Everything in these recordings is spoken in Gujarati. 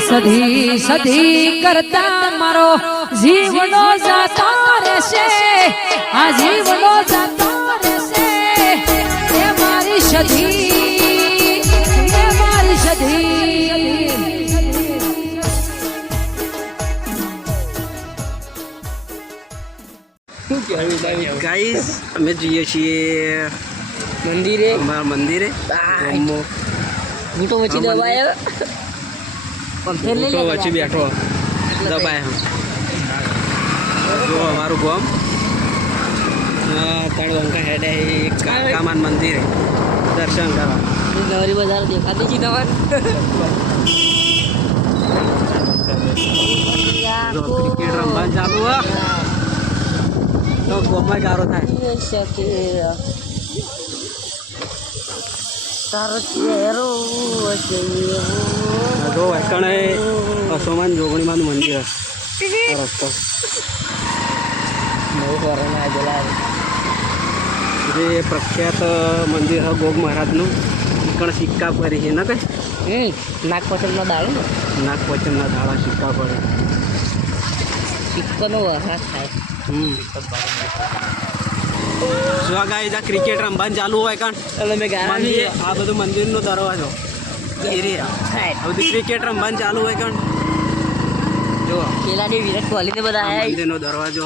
સધી સધી કરતા મારો જીવનો જાતો રહેશે આ જીવનો જાતો રહેશે એ મારી સધી એ મારી સધી ગાઈસ અમે જઈએ છીએ મંદિરે અમારા મંદિરે ઘૂંટો વચ્ચે દબાયો તો વચ્ચે બેઠો દબાય જો અમારું ગામ ત્રણ વંકા હેડે કાકામાન મંદિરે દર્શન કરવા નવરી બજાર દેખાતી છે તમારે જો ક્રિકેટ રમવાનું ચાલુ હોય તો ગોમાં ગારો થાય તારો ચહેરો જો એકણે અસોમાન જોગણીમાંનું મંદિર રસ્તો બહુ ફરને આજેલા જે પ્રખ્યાત મંદિર છે ગોગ મહારાજનું કણ સિક્કા ફરી છે ને કઈ નાગપંચમનો દાડો ને નાગપંચમના દાડા સિક્કા પડે સિક્કોનો વરસાદ થાય શું આ ગાય ક્રિકેટ રમવાનું ચાલુ હોય કારણ એટલે મેં મંદિર આ બધું મંદિરનો દરવાજો એરિયા બધું ક્રિકેટ રમવાનું ચાલુ હોય કારણ જો ખેલાડી વિરાટ કોહલી ને બધા આયા મંદિરનો દરવાજો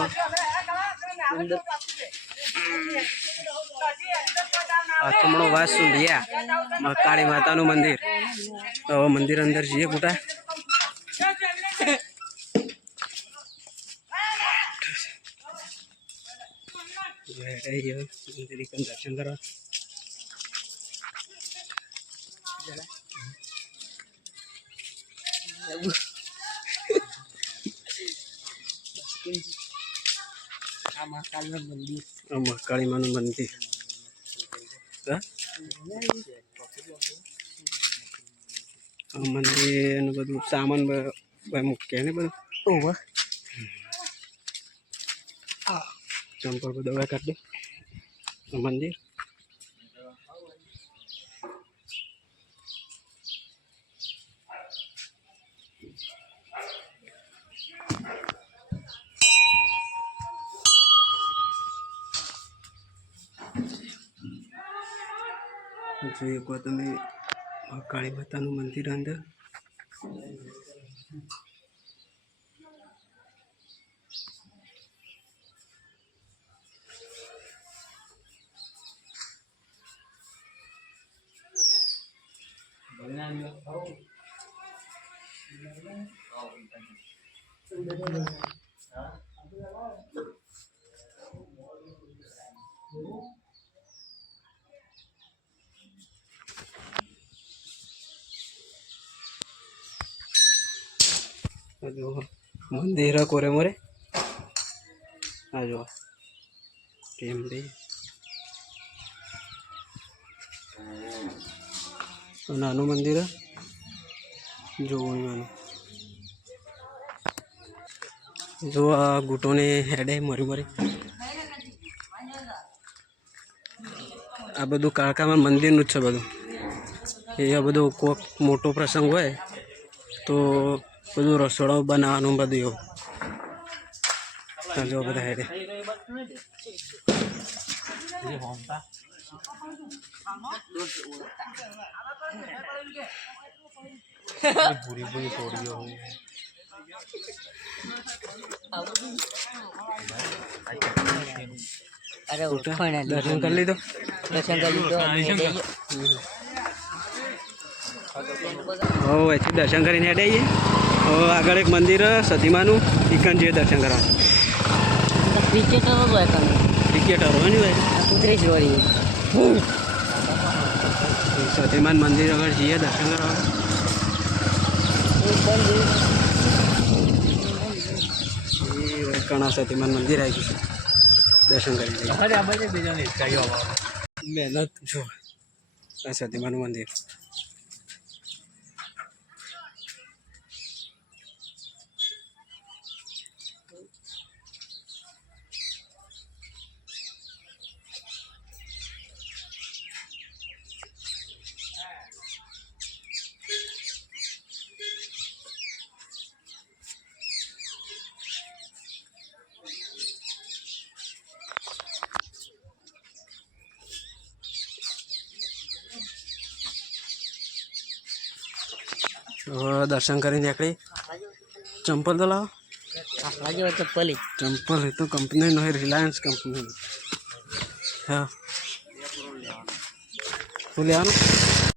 આથમણો વાસ સુંઢિયા કાળી માતાનું મંદિર તો મંદિર અંદર જઈએ કુટા દર્શન કરવા મહાકાળી માનું મંદિર મંદિર ને બધું સામાન મૂકે ને બધું ચંપલ પર દવા કાઢી દે મંદિર જોઈએ કહો તમે કાળી માતાનું મંદિર અંદર મંદિર કોરે મોરે આ જો કેમ દે નાનું મંદિર જોવાનું જો આ ઘૂંટોને હેડે મરી મરી આ બધું કાળકામાં મંદિરનું જ છે બધું એ બધું કોઈક મોટો પ્રસંગ હોય તો બધું રસોડો બનાવવાનું બધું એવું જો બધા હેડે પૂરી પૂરી છોડીઓ દર્શન કરી લીધો દર્શન કરીને હેડે આવીએ હવે આગળ એક મંદિર સતીમાનું ઈકન જઈએ દર્શન કરવા ક્રિકેટરો હોય ક્રિકેટરો હોય ને ભાઈ કુતરી જ વળી સતીમાન મંદિર આગળ જઈએ દર્શન કરવા ઘણા સતીમાન મંદિર આવી ગયું છે દર્શન કરી જઈએ મહેનત જો સતીમાનું મંદિર હવે દર્શન કરીને નીકળી ચંપલ તો લાવો આપણા જેવો ચપ્પલ ચંપલ એ તો કંપનીનો હોય રિલાયન્સ કંપની હા શું લેવાનું